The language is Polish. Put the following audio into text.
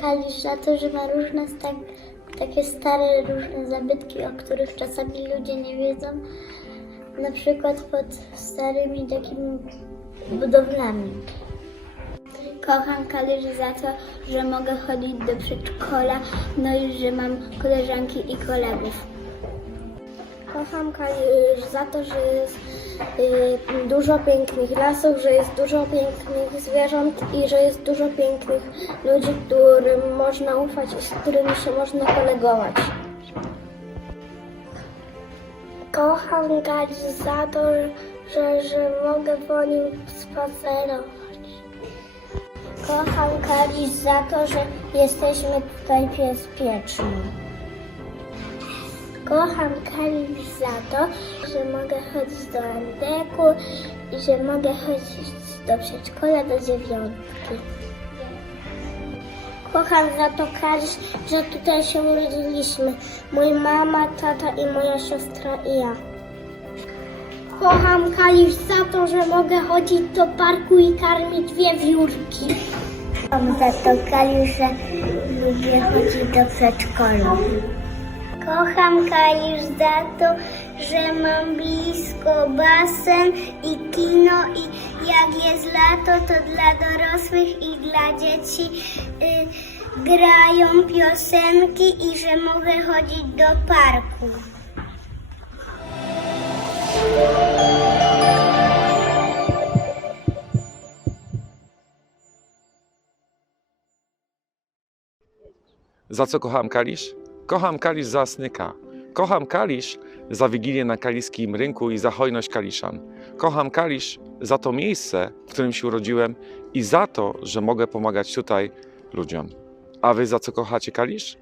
Kalisz za to, że ma różne tak, takie stare, różne zabytki, o których czasami ludzie nie wiedzą. Na przykład pod starymi takimi budowlami. Kocham Kalisz za to, że mogę chodzić do przedszkola, no i że mam koleżanki i kolegów. Kocham Kalisz za to, że jest dużo pięknych lasów, że jest dużo pięknych zwierząt i że jest dużo pięknych ludzi, którym można ufać i z którymi się można kolegować. Kocham Kalisz za to, że, że mogę po nim spacerować. Kocham Kalisz za to, że jesteśmy tutaj bezpieczni. Kocham Kalisz za to, że mogę chodzić do Andeku i że mogę chodzić do przedszkola do dziewiątki. Kocham za to Kalisz, że tutaj się urodziliśmy. Mój mama, tata i moja siostra i ja. Kocham Kalisz za to, że mogę chodzić do parku i karmić wiewiórki. Kocham za to Kalisz, że lubię chodzić do przedszkola. Kocham Kalisz za to, że mam blisko basen i kino i jak jest lato, to dla dorosłych i dla dzieci y, grają piosenki i że mogę chodzić do parku. Za co kocham Kalisz? Kocham Kalisz za snyka. Kocham Kalisz za wigilię na kaliskim rynku i za hojność Kaliszan. Kocham Kalisz za to miejsce, w którym się urodziłem i za to, że mogę pomagać tutaj ludziom. A wy za co kochacie Kalisz?